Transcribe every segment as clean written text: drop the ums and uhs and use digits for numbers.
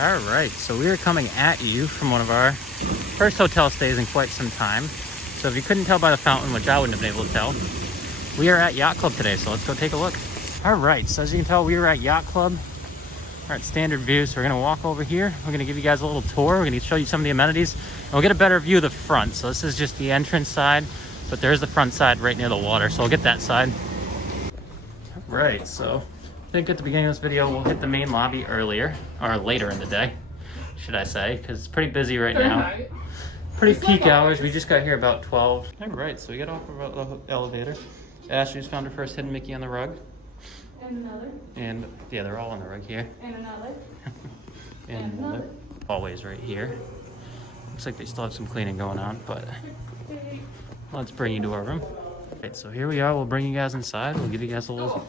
All right, so we are coming at you from one of our first hotel stays in quite some time. So if you couldn't tell by the fountain, which I wouldn't have been able to tell, we are at Yacht Club today, so let's go take a look. All right, so as you can tell, we are at Yacht Club. We're at Standard View, so we're gonna walk over here. We're gonna give you guys a little tour. We're gonna show you some of the amenities, and we'll get a better view of the front. So this is just the entrance side, but there's the front side right near the water, so we'll get that side. All right, so I think at the beginning of this video, we'll hit the main lobby earlier, or later in the day, should I say, because it's pretty busy right now. Pretty peak hours. We just got here about 12. All right, so we got off of the elevator. Ashley's found her first hidden Mickey on the rug. And another. And yeah, they're all on the rug here. And another. and another. Always right here. Looks like they still have some cleaning going on, but let's bring you to our room. Right, so here we are. We'll bring you guys inside. We'll give you guys a little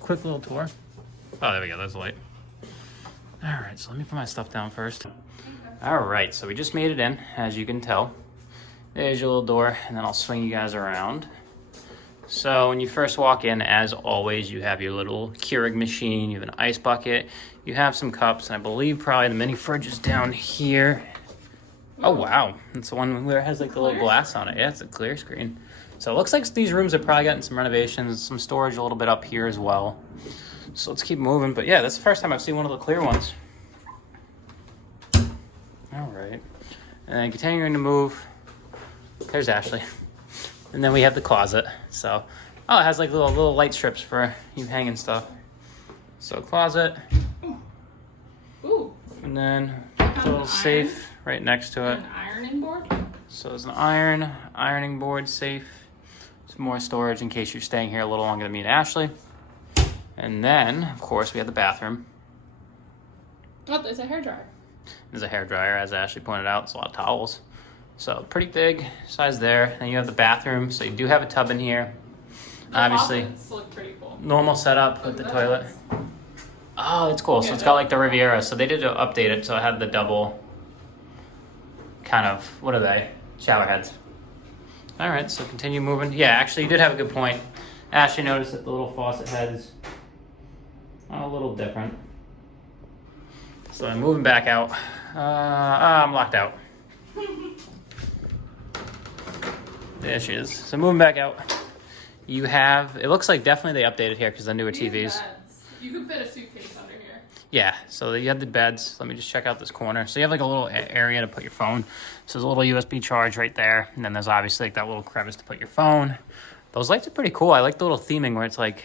quick little tour. Oh, there we go. There's the light. All right, so let me put my stuff down first. All right, so we just made it in, as you can tell. There's your little door, and then I'll swing you guys around. So when you first walk in, as always, you have your little Keurig machine, you have an ice bucket, you have some cups, and I believe probably the mini fridge is down here. Oh, wow. It's the one where it has like the little glass on it. Yeah, it's a clear screen. So it looks like these rooms have probably gotten some renovations, some storage a little bit up here as well. So let's keep moving. But yeah, that's the first time I've seen one of the clear ones. All right. And then continuing to move, there's Ashley. And then we have the closet. So, oh, it has like little light strips for you hanging stuff. So closet. Ooh. And then a little safe right next to it. An ironing board? So there's an ironing board, safe. Some more storage in case you're staying here a little longer than me and Ashley. And then, of course, we have the bathroom. Oh, there's a hairdryer. There's a hairdryer, as Ashley pointed out. It's a lot of towels. So pretty big size there. Then you have the bathroom. So you do have a tub in here. Obviously, look pretty cool. Normal setup with the toilet. Oh, that's cool. So it's got like the Riviera. So they did update it. So it had the double kind of, what are they? Shower heads. All right, so continue moving. Yeah, actually, you did have a good point. Ashley noticed that the little faucet heads are a little different. So I'm moving back out. I'm locked out. There she is. So moving back out. You have, it looks like definitely they updated here because the newer TVs. You could fit a suitcase under here. Yeah, so you have the beds. Let me just check out this corner. So you have like a little area to put your phone. So there's a little USB charge right there. And then there's obviously like that little crevice to put your phone. Those lights are pretty cool. I like the little theming where it's like,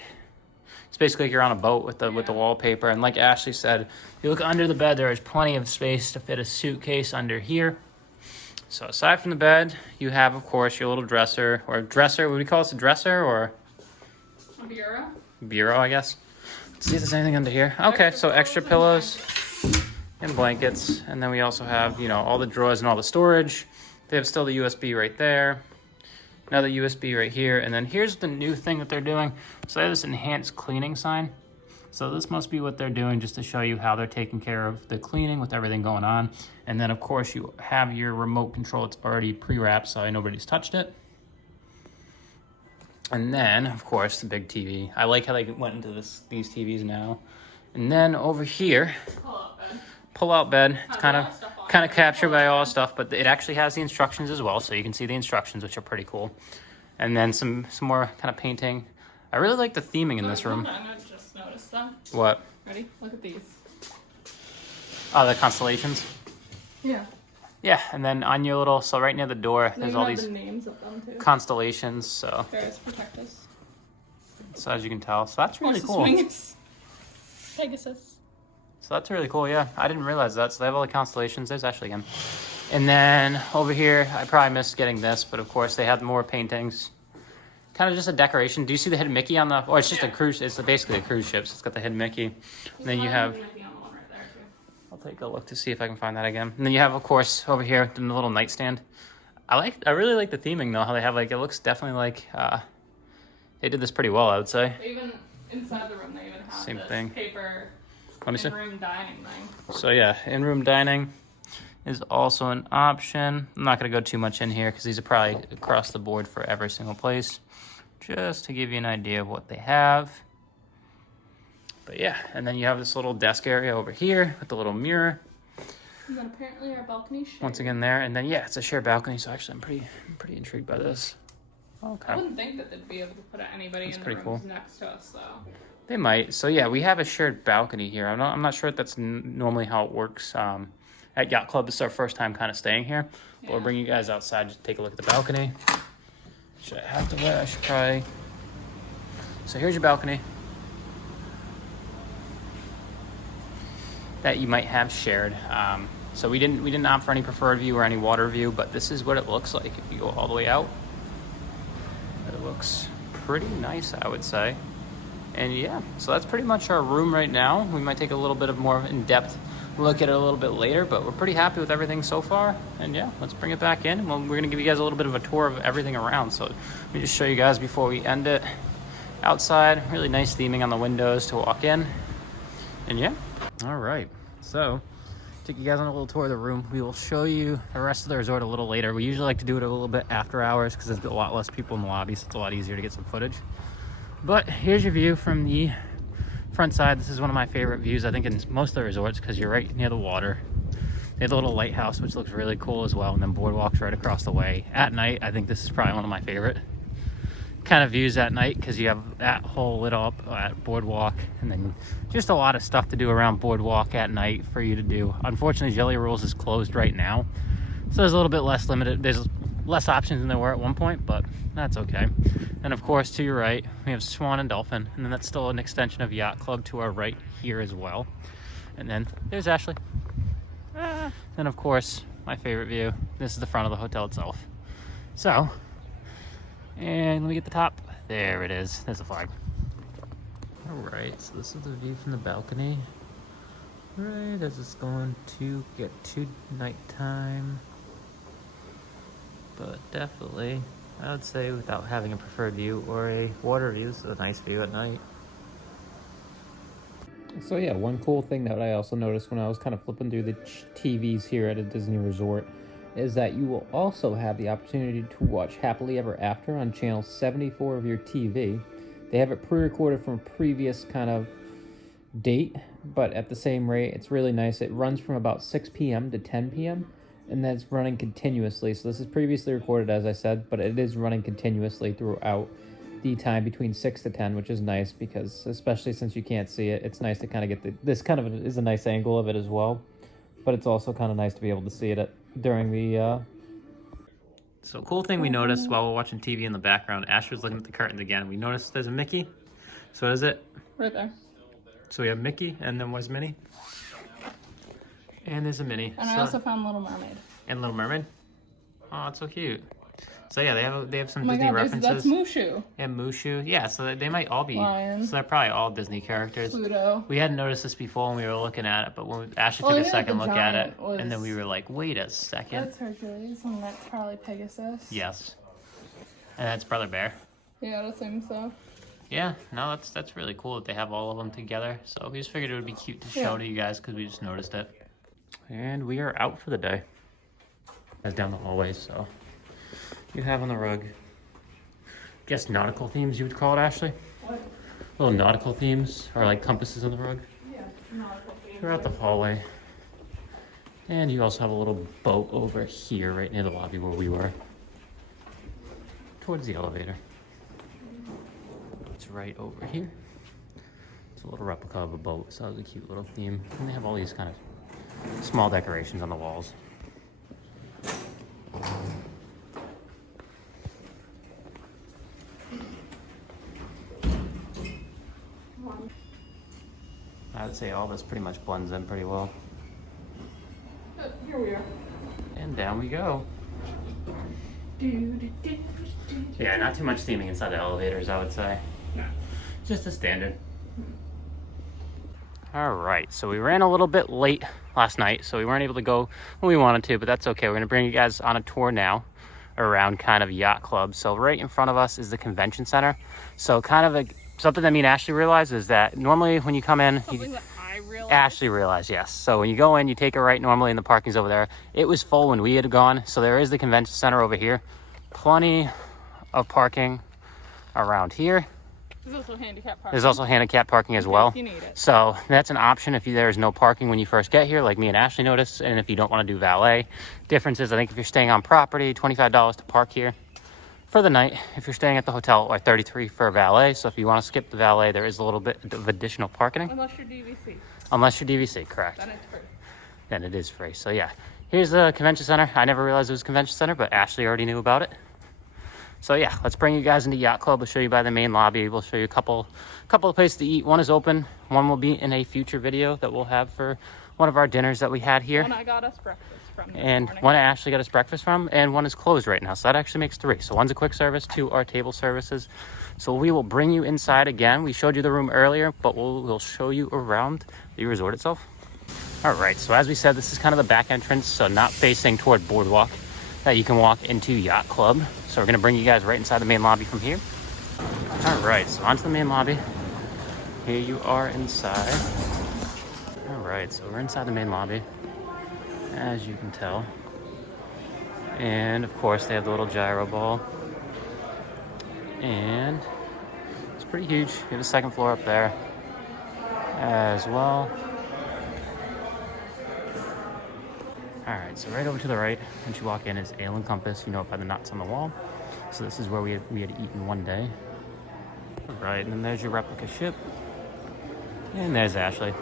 it's basically like you're on a boat with the wallpaper. And like Ashley said, if you look under the bed, there is plenty of space to fit a suitcase under here. So aside from the bed, you have, of course, your little dresser, or dresser. Would we call this a dresser or? A bureau? Bureau, I guess. Let's see if there's anything under here. Okay, so extra pillows and blankets. And then we also have, you know, all the drawers and all the storage. They have still the USB right there. Another USB right here. And then here's the new thing that they're doing. So they have this enhanced cleaning sign. So this must be what they're doing just to show you how they're taking care of the cleaning with everything going on. And then, of course, you have your remote control. It's already pre-wrapped, so nobody's touched it. And then, of course, the big TV. I like how they went into these TVs now. And then over here, pull-out bed. It's kind of captured by all the stuff, but it actually has the instructions as well, so you can see the instructions, which are pretty cool. And then some more kind of painting. I really like the theming in this room. Notice them. What? Ready? Look at these. Oh, the constellations? Yeah. Yeah, and then on your little, so right near the door, there's all these the names of them too. constellations, so. There's protect us. So as you can tell, so that's really cool. Pegasus. So that's really cool, yeah. I didn't realize that. So they have all the constellations. There's Ashley again. And then over here, I probably missed getting this, but of course they have more paintings. Kind of just a decoration. Do you see the hidden Mickey on the, or it's just a cruise, it's basically a cruise ship, so it's got the hidden Mickey. And then you have, I'll take a look to see if I can find that again. And then you have, of course, over here, the little nightstand. I really like the theming though, how they have like, it looks definitely like, they did this pretty well, I would say. Even inside the room, they even have Same this thing. paper in-room dining thing. So yeah, in-room dining is also an option. I'm not going to go too much in here because these are probably across the board for every single place. Just to give you an idea of what they have. But yeah, and then you have this little desk area over here with the little mirror. And then apparently our balcony shared. Once again there, and then yeah, it's a shared balcony. So actually, I'm pretty intrigued by this. Okay. I wouldn't think that they'd be able to put anybody in the rooms next to us, though. They might. So yeah, we have a shared balcony here. I'm not sure if that's normally how it works at Yacht Club. This is our first time kind of staying here. Yeah. We'll bring you guys outside to take a look at the balcony. Should I have to wear? I should probably. So here's your balcony that you might have shared. So we didn't opt for any preferred view or any water view, but this is what it looks like if you go all the way out. It looks pretty nice, I would say. And yeah, so that's pretty much our room right now. We might take a little bit of more in-depth look at it a little bit later, but we're pretty happy with everything so far. And yeah, let's bring it back in. Well, we're gonna give you guys a little bit of a tour of everything around. So let me just show you guys before we end it. Outside, really nice theming on the windows to walk in. And yeah, all right. So take you guys on a little tour of the room. We will show you the rest of the resort a little later. We usually like to do it a little bit after hours because there's a lot less people in the lobby, so it's a lot easier to get some footage. But here's your view from the front side. This is one of my favorite views, I think, in most of the resorts because you're right near the water. They have a little lighthouse, which looks really cool as well, and then Boardwalk's right across the way. At night, I think this is probably one of my favorite kind of views at night because you have that whole lit up at Boardwalk, and then just a lot of stuff to do around Boardwalk at night for you to do. Unfortunately, Jelly Rolls is closed right now, so there's a little bit less limited. There's less options than there were at one point, but that's okay. And of course, to your right, we have Swan and Dolphin, and then that's still an extension of Yacht Club to our right here as well. And then there's Ashley. Then of course, my favorite view. This is the front of the hotel itself. So, and let me get the top. There it is. There's the flag. All right, so this is the view from the balcony. Right as it's going to get to nighttime. But definitely, I would say without having a preferred view or a water view, it's a nice view at night. So yeah, one cool thing that I also noticed when I was kind of flipping through the TVs here at a Disney resort is that you will also have the opportunity to watch Happily Ever After on channel 74 of your TV. They have it pre-recorded from a previous kind of date, but at the same rate. It's really nice. It runs from about 6 p.m. to 10 p.m. and that's running continuously. So this is previously recorded, as I said, but it is running continuously throughout the time between 6 to 10, which is nice because, especially since you can't see it, it's nice to kind of get this kind of is a nice angle of it as well. But it's also kind of nice to be able to see it during the... So cool thing we noticed while we're watching TV in the background, Ash was looking at the curtains again. We noticed there's a Mickey. So what is it? Right there. So we have Mickey, and then where's Minnie? And there's a Minnie. And I also found Little Mermaid. And Little Mermaid? Oh, it's so cute. So yeah, they have some oh my Disney God, references. That's Mushu. And Mushu. Yeah, so they might all be. Lion. So they're probably all Disney characters. Pluto. We hadn't noticed this before when we were looking at it, but when Ashley took a second look at it, and then we were like, wait a second. That's Hercules, and that's probably Pegasus. Yes. And that's Brother Bear. Yeah, I think so. Yeah, no, that's really cool that they have all of them together. So we just figured it would be cute to show to you guys because we just noticed it. And we are out for the day. That's down the hallway, so you have on the rug. Guess nautical themes you would call it, Ashley? What? Little nautical themes, or like compasses on the rug. Yeah, nautical themes. Throughout the hallway. And you also have a little boat over here, right near the lobby where we were. Towards the elevator. It's right over here. It's a little replica of a boat, so it's a cute little theme. And they have all these kind of small decorations on the walls. I would say all this pretty much blends in pretty well. Here we are. And down we go. Yeah, not too much theming inside the elevators, I would say. No. Just a standard. All right, so we ran a little bit late last night, so we weren't able to go when we wanted to, but that's okay. We're gonna bring you guys on a tour now around kind of Yacht Club. So right in front of us is the convention center. So kind of something that me and Ashley realized is that normally when you come in, Ashley realized, yes. So when you go in, you take a right normally and the parking's over there. It was full when we had gone, so there is the convention center over here. Plenty of parking around here. There's also handicap parking. There's also handicap parking as well. If you need it. So that's an option if there's no parking when you first get here, like me and Ashley noticed, and if you don't want to do valet. Difference is, I think if you're staying on property, $25 to park here for the night. If you're staying at the hotel, or $33 for a valet. So if you want to skip the valet, there is a little bit of additional parking. Unless you're DVC. Unless you're DVC, correct. Then it's free. Then it is free. So yeah, here's the convention center. I never realized it was a convention center, but Ashley already knew about it. So yeah, let's bring you guys into Yacht Club. We'll show you by the main lobby. We'll show you a couple of places to eat. One is open. One will be in a future video that we'll have for one of our dinners that we had here. One I got us breakfast from this and morning. one Ashley got us breakfast from, and one is closed right now. So that actually makes 3. So one's a quick service, 2 are table services. So we will bring you inside again. We showed you the room earlier, but we'll show you around the resort itself. All right, so as we said, this is kind of the back entrance, so not facing toward Boardwalk, that you can walk into Yacht Club. So we're gonna bring you guys right inside the main lobby from here. All right, so onto the main lobby. Here you are inside. All right, so we're inside the main lobby, as you can tell. And of course, they have the little gyro ball. And it's pretty huge. You have a second floor up there as well. All right, so right over to the right, once you walk in, is Ale and Compass. You know it by the knots on the wall. So this is where we had eaten one day. All right, and then there's your replica ship. And there's Ashley.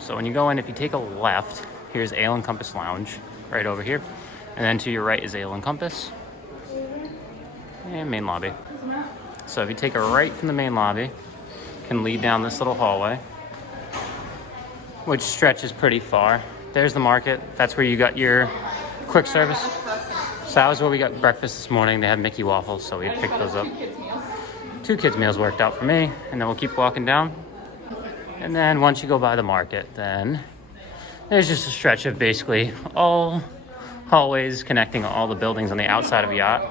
So when you go in, if you take a left, here's Ale and Compass Lounge, right over here. And then to your right is Ale and Compass. And main lobby. So if you take a right from the main lobby, can lead down this little hallway, which stretches pretty far. There's the market. That's where you got your quick service. So that was where we got breakfast this morning. They had Mickey waffles, so we picked those up. 2 kids meals worked out for me. And then we'll keep walking down. And then once you go by the market, then there's just a stretch of basically all hallways connecting all the buildings on the outside of Yacht.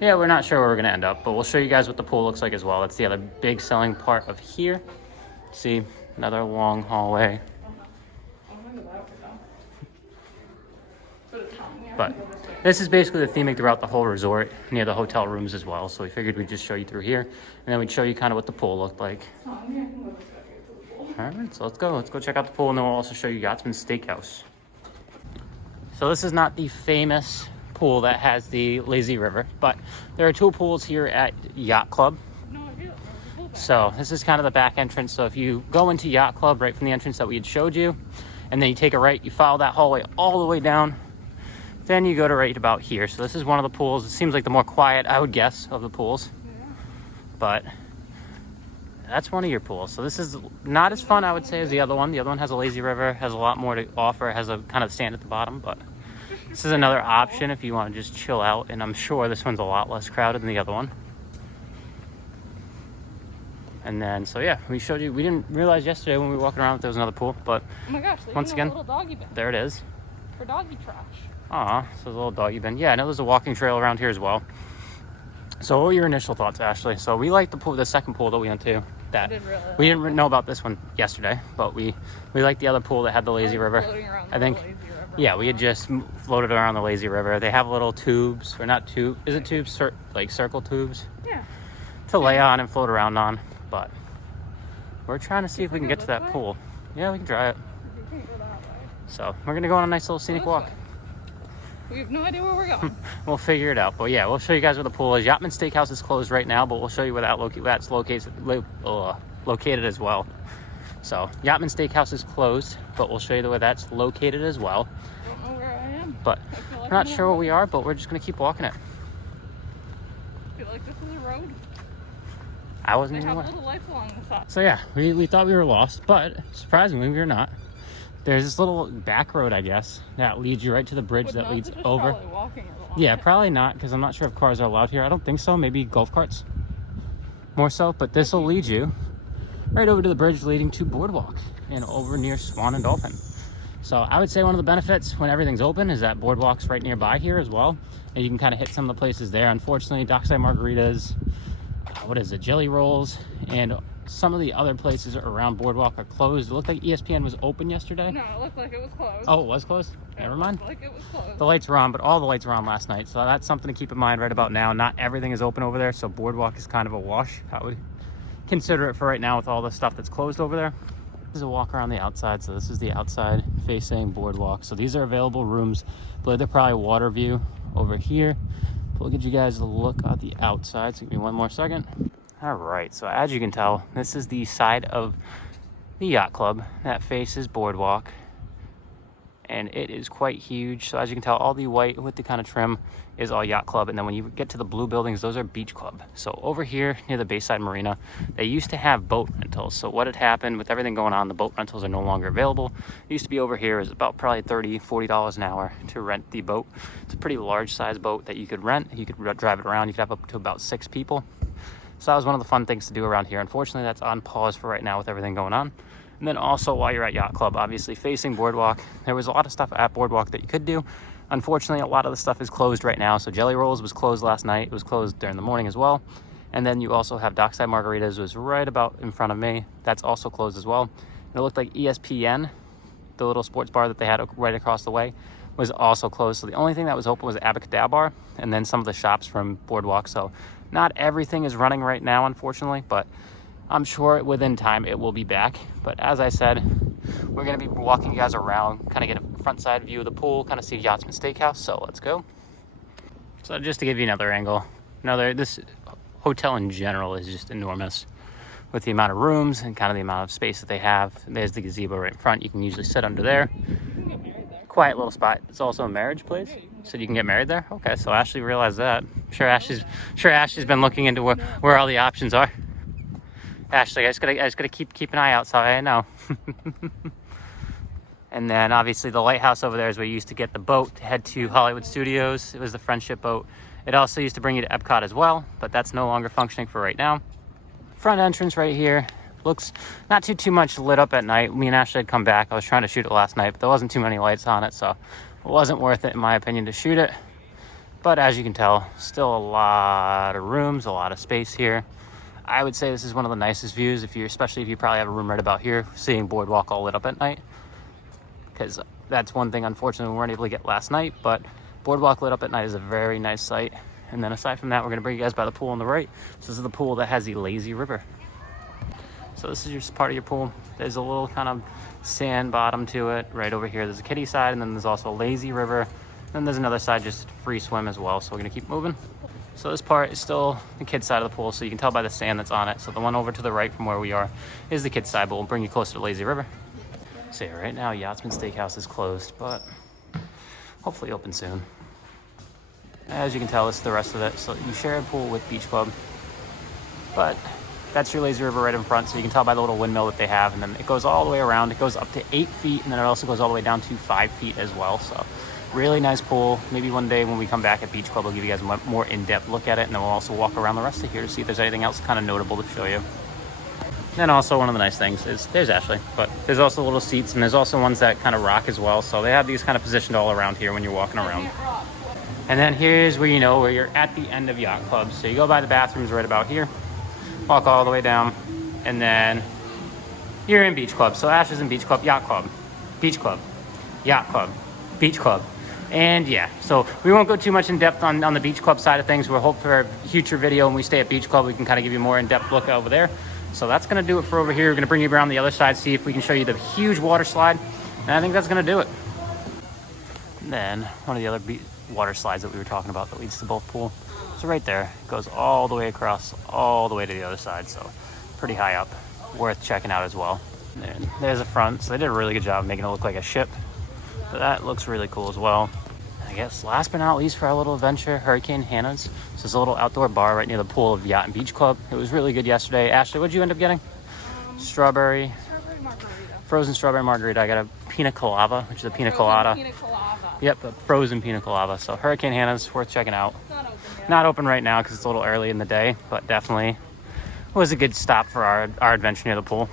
Yeah, we're not sure where we're gonna end up, but we'll show you guys what the pool looks like as well. That's the other big selling part of here. See, another long hallway. But this is basically the theming throughout the whole resort, near the hotel rooms as well. So we figured we'd just show you through here, and then we'd show you kind of what the pool looked like. All right, so let's go. Let's go check out the pool, and then we'll also show you Yachtsman's Steakhouse. So this is not the famous pool that has the lazy river, but there are 2 pools here at Yacht Club. So this is kind of the back entrance. So if you go into Yacht Club right from the entrance that we had showed you, and then you take a right, you follow that hallway all the way down, then you go to right about here. So this is one of the pools. It seems like the more quiet, I would guess, of the pools. Yeah. But that's one of your pools. So this is not as fun, I would say, as the other one. The other one has a lazy river, has a lot more to offer, has a kind of stand at the bottom, but this is another option if you want to just chill out, and I'm sure this one's a lot less crowded than the other one. And then, so yeah, we showed you, we didn't realize yesterday when we were walking around that there was another pool, but oh my gosh, once again, a little doggy bin there it is. For doggy trash. Aw, so there's a little doggy bin. Yeah, I know there's a walking trail around here as well. So what were your initial thoughts, Ashley? So we liked the pool, the second pool that we went to. That we didn't know about this one yesterday, but we liked the other pool that had the lazy river. I think, yeah, we had just floated around the lazy river. They have little tubes, or not tube, is it tubes? Like circle tubes? Yeah. To lay on and float around on, but we're trying to see if we can get to that pool. Yeah, we can try it. So we're gonna go on a nice little scenic walk. We have no idea where we're going. We'll figure it out. But yeah, we'll show you guys where the pool is. Yachtman Steakhouse is closed right now, but we'll show you where that's located as well. So Yachtman Steakhouse is closed, but we'll show you where that's located as well. I don't know where I am. But we're not sure where we are, but we're just gonna keep walking it. I feel like this is a road. I wasn't even They aware. have little lights along the side. So yeah, we thought we were lost, but surprisingly we were not. There's this little back road, I guess, that leads you right to the bridge that leads over. Yeah, probably not, because I'm not sure if cars are allowed here. I don't think so. Maybe golf carts, more so. But this will lead you right over to the bridge leading to Boardwalk and over near Swan and Dolphin. So I would say one of the benefits when everything's open is that Boardwalk's right nearby here as well, and you can kind of hit some of the places there. Unfortunately, dockside margaritas, what is it, jelly rolls, and some of the other places around Boardwalk are closed. It looked like ESPN was open yesterday. No, it looked like it was closed. Oh, it was closed? Never mind. Like it was closed. The lights were on, but all the lights were on last night. So that's something to keep in mind right about now. Not everything is open over there, so Boardwalk is kind of a wash. I would consider it for right now with all the stuff that's closed over there. This is a walk around the outside. So this is the outside facing Boardwalk. So these are available rooms. I believe they're probably water view over here. But we'll get you guys a look at the outside. So give me one more second. All right, so as you can tell, this is the side of the yacht club that faces Boardwalk, and it is quite huge. So as you can tell, all the white with the kind of trim is all yacht club, and then when you get to the blue buildings, those are beach club. So over here near the Bayside Marina, they used to have boat rentals. So what had happened with everything going on, the boat rentals are no longer available. It used to be over here is about probably $30-$40 an hour to rent the boat. It's a pretty large size boat that you could rent. You could drive it around. You could have up to about 6 people. So that was one of the fun things to do around here. Unfortunately, that's on pause for right now with everything going on. And then also while you're at Yacht Club, obviously facing Boardwalk, there was a lot of stuff at Boardwalk that you could do. Unfortunately, a lot of the stuff is closed right now. So Jelly Rolls was closed last night. It was closed during the morning as well. And then you also have Dockside Margaritas was right about in front of me. That's also closed as well. And it looked like ESPN, the little sports bar that they had right across the way, was also closed. So the only thing that was open was Abacadabra Bar and then some of the shops from Boardwalk. So not everything is running right now, unfortunately, but I'm sure within time it will be back. But as I said, we're going to be walking you guys around, kind of get a front side view of the pool, kind of see Yachtsman Steakhouse. So let's go. So just to give you another angle, this hotel in general is just enormous with the amount of rooms and kind of the amount of space that they have. There's the gazebo right in front. You can usually sit under there. Quiet little spot. It's also a marriage place. So you can get married there? Okay, so Ashley realized that. I'm sure Ashley's been looking into where all the options are. Ashley, I just gotta keep an eye out so I know. And then obviously the lighthouse over there is where you used to get the boat to head to Hollywood Studios. It was the friendship boat. It also used to bring you to Epcot as well, but that's no longer functioning for right now. Front entrance right here. Looks not too much lit up at night. Me and Ashley had come back. I was trying to shoot it last night, but there wasn't too many lights on it, so it wasn't worth it in my opinion to shoot it. But as you can tell, still a lot of rooms, a lot of space here. I would say this is one of the nicest views, especially if you probably have a room right about here, seeing Boardwalk all lit up at night. Because that's one thing, unfortunately, we weren't able to get last night, but Boardwalk lit up at night is a very nice sight. And then aside from that, we're going to bring you guys by the pool on the right. So this is the pool that has the lazy river. So this is just part of your pool. There's a little kind of sand bottom to it. Right over here, there's a kiddie side, and then there's also a lazy river. Then there's another side, just free swim as well. So we're gonna keep moving. So this part is still the kids side of the pool, so you can tell by the sand that's on it. So the one over to the right from where we are is the kids side, but we'll bring you closer to lazy river. So yeah, right now Yachtsman Steakhouse is closed, but hopefully open soon. As you can tell, this is the rest of it. So you share a pool with Beach Club, but that's your lazy river right in front. So you can tell by the little windmill that they have, and then it goes all the way around. It goes up to 8 feet, and then it also goes all the way down to 5 feet as well. So really nice pool. Maybe one day when we come back at Beach Club, we'll give you guys a more in-depth look at it, and then we'll also walk around the rest of here to see if there's anything else kind of notable to show you. Then also one of the nice things is there's Ashley, but there's also little seats, and there's also ones that kind of rock as well. So they have these kind of positioned all around here when you're walking around. And then here's where where you're at the end of Yacht Club. So you go by the bathrooms right about here, walk all the way down, and then you're in Beach Club. So Ash is in Beach Club, Yacht Club, Beach Club, Yacht Club, Beach Club. And yeah, so we won't go too much in depth on the Beach Club side of things. We'll hope for a future video when we stay at Beach Club, we can kind of give you a more in-depth look over there. So that's gonna do it for over here. We're gonna bring you around the other side, see if we can show you the huge water slide. And I think that's gonna do it. And then one of the other water slides that we were talking about that leads to both pool. So right there, it goes all the way across, all the way to the other side. So pretty high up, worth checking out as well. And then there's the front. So they did a really good job making it look like a ship. But that looks really cool as well. I guess last but not least for our little adventure, Hurricane Hanna's. So it's a little outdoor bar right near the pool of Yacht and Beach Club. It was really good yesterday. Ashley, what'd you end up getting? Strawberry margarita. Frozen strawberry margarita. I got a pina colada, which is a pina colada. Yep, a frozen pina colada. So Hurricane Hanna's worth checking out. It's not open yet. Not open right now because it's a little early in the day, but definitely was a good stop for our adventure near the pool.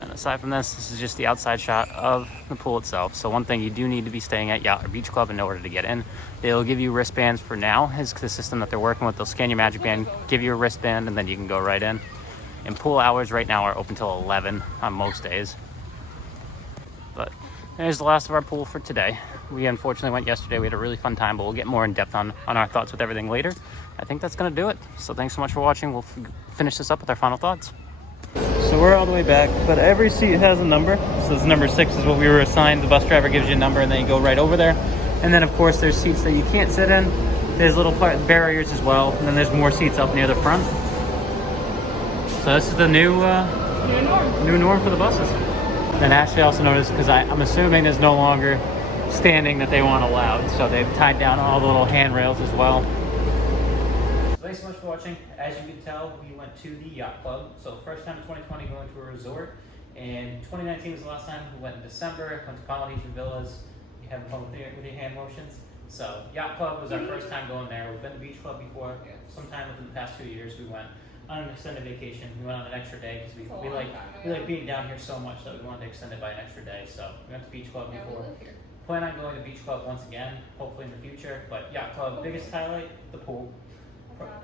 And aside from this is just the outside shot of the pool itself. So one thing you do need to be staying at Yacht or Beach Club in order to get in. They'll give you wristbands for now. Is the system that they're working with. They'll scan your magic band, give you a wristband, and then you can go right in. And pool hours right now are open till 11 on most days. But there's the last of our pool for today. We unfortunately went yesterday. We had a really fun time, but we'll get more in depth on our thoughts with everything later. I think that's gonna do it. So thanks so much for watching. We'll finish this up with our final thoughts. So we're all the way back, but every seat has a number. So this number 6 is what we were assigned. The bus driver gives you a number and then you go right over there. And then of course there's seats that you can't sit in. There's little barriers as well. And then there's more seats up near the front. So this is the new norm for the buses. And Ashley also noticed, because I'm assuming there's no longer standing that they want allowed. So they've tied down all the little handrails as well. So thanks so much for watching. As you can tell, we went to the Yacht Club. So first time in 2020 going to a resort. And 2019 was the last time. We went in December, went to Polynesian Villas. You having fun with your hand motions? So Yacht Club was our first time going there. We've been to Beach Club before. Sometime within the past 2 years we went on an extended vacation. We went on an extra day because we like being down here so much that we wanted to extend it by an extra day. So we went to Beach Club before. Plan on going to Beach Club once again, hopefully in the future. But Yacht Club, biggest highlight, the pool.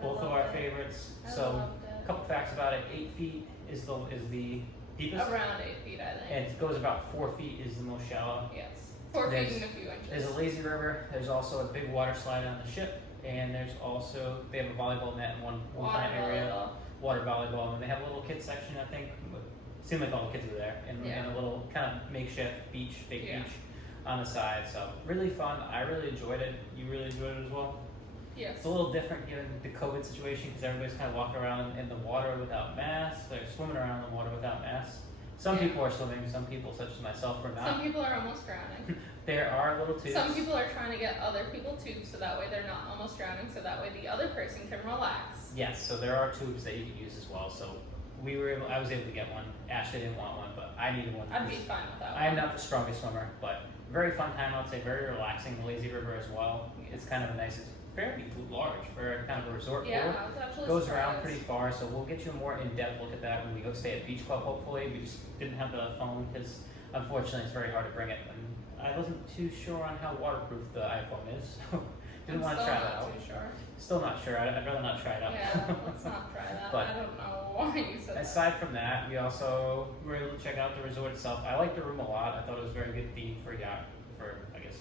Both of our favorites. So a couple facts about it: 8 feet is the deepest. Around 8 feet, I think. And it goes about 4 feet is the most shallow. Yes. 4 feet and a few inches. There's a lazy river. There's also a big water slide on the ship. And there's also, they have a volleyball net in one kind of area. Water volleyball. And they have a little kids section, I think. It seemed like all the kids were there. And a little kind of makeshift beach, fake beach on the side. So really fun. I really enjoyed it. You really enjoyed it as well? Yes. It's a little different given the COVID situation because everybody's kind of walking around in the water without masks. They're swimming around in the water without masks. Some people are swimming, some people, such as myself, are not. Some people are almost drowning. There are little tubes. Some people are trying to get other people tubes so that way they're not almost drowning, so that way the other person can relax. Yes, so there are tubes that you can use as well. So I was able to get one. Ashley didn't want one, but I needed one. I'd be fine with that one. I'm not the strongest swimmer, but very fun time, I would say. Very relaxing. The lazy river as well. It's kind of a nice, it's fairly large for kind of a resort pool. Yeah, I was actually goes surprised. around pretty far, so we'll get you a more in-depth look at that when we go stay at Beach Club, hopefully. We just didn't have the phone because unfortunately it's very hard to bring it. And I wasn't too sure on how waterproof the iPhone is, so didn't want to try that out. Still not sure. I'd rather not try it out. Yeah, let's not try that. But I don't know why you said that. Aside from that, we also were able to check out the resort itself. I liked the room a lot. I thought it was a very good theme for yachts.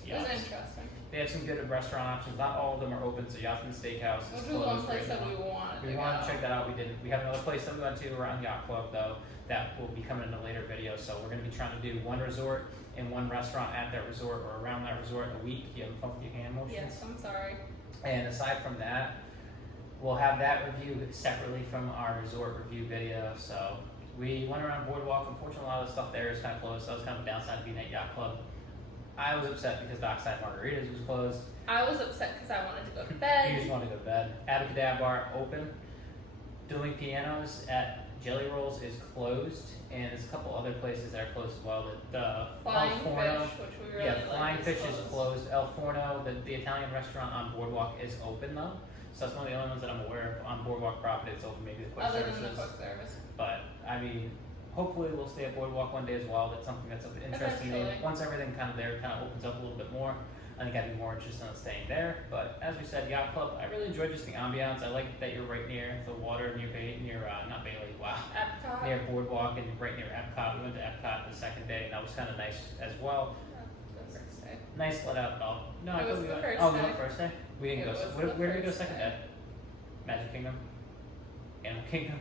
It was interesting. They have some good restaurant options. Not all of them are open, so Yachtsman Steakhouse is Which was one place that we wanted to go. We wanted to check that out. We didn't. We have another place that we went to around Yacht Club, though, that will be coming in a later video. So we're going to be trying to do one resort and one restaurant at that resort or around that resort a week. You have fun with your hand motions? Yes, I'm sorry. And aside from that, we'll have that review separately from our resort review video. So we went around Boardwalk. Unfortunately, a lot of the stuff there is kind of closed. So that was kind of a downside of being at Yacht Club. I was upset because Dockside Margaritas was closed. I was upset because I wanted to go to bed. You just wanted to go to bed. Abacadabra Bar open. Doing pianos at Jelly Rolls is closed, and there's a couple other places that are closed as well. The Flying El Forno, Fish, which we really like, Flying Fish is closed. El Forno, the Italian restaurant on Boardwalk, is open though. So that's one of the only ones that I'm aware of on Boardwalk property. It's open, maybe the quick Other services. than the quick service. But I mean, hopefully we'll stay at Boardwalk one day as well. That's something that's of interest to me. Once everything kind of opens up a little bit more, I think I'd be more interested in staying there. But as we said, Yacht Club, I really enjoyed just the ambiance. I like that you're right near the water, near not Bailey, wow. Epcot. Near Boardwalk and right near Epcot. We went to Epcot the second day, and that was kind of nice as well. The first day. Nice let out. Oh, no, I thought we went. First Oh, we day. went first day? We didn't go. Where did we go second day? Magic Kingdom? Animal Kingdom?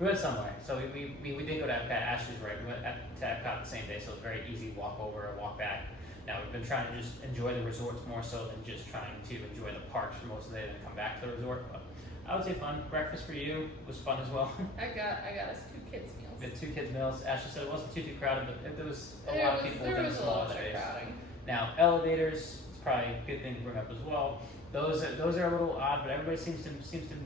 We went somewhere. So we did go to Epcot. Ashley's right. We went to Epcot the same day, so it was very easy walk over or walk back. Now we've been trying to just enjoy the resorts more so than just trying to enjoy the parks for most of the day and then come back to the resort. But I would say fun. Breakfast for you was fun as well. I got us 2 kids meals. We had 2 kids meals. Ashley said it wasn't too crowded, but there was a lot of people within a small space. Now elevators, it's probably a good thing to bring up as well. Those are a little odd, but everybody seems to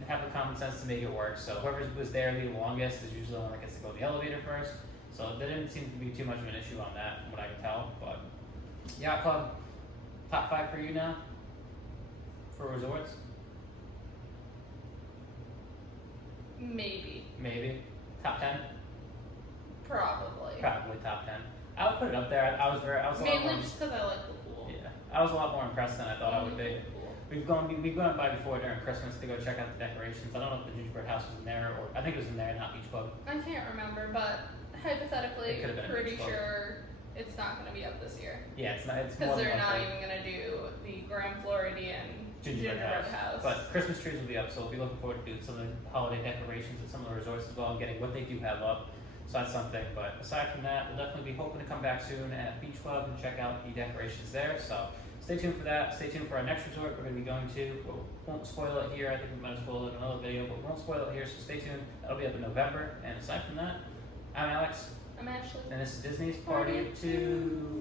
have the common sense to make it work. So whoever was there the longest is usually the one that gets to go in the elevator first. So there didn't seem to be too much of an issue on that, from what I can tell. But Yacht Club, top 5 for you now for resorts? Maybe. Top 10? Probably top 10. I would put it up there. I was mainly just because I like the pool. Yeah, I was a lot more impressed than I thought I would be. We've gone by before during Christmas to go check out the decorations. I don't know if the gingerbread house was in there, or I think it was in there, not Beach Club. I can't remember, but hypothetically, It could've been a pretty beach club. sure it's not going to be up this year. Yeah, it's not. It's more Because than they're not likely. even going to do the Grand Floridian Gingerbread house. But Christmas trees will be up, so we'll be looking forward to doing some of the holiday decorations at some of the resorts as well, and getting what they do have up. So that's something. But aside from that, we'll definitely be hoping to come back soon at Beach Club and check out the decorations there. So stay tuned for that. Stay tuned for our next resort we're going to be going to. We won't spoil it here. I think we might have spoiled it in another video, but we won't spoil it here. So stay tuned. That'll be up in November. And aside from that, I'm Alex, I'm Ashley. and this is Disney's Party of Two.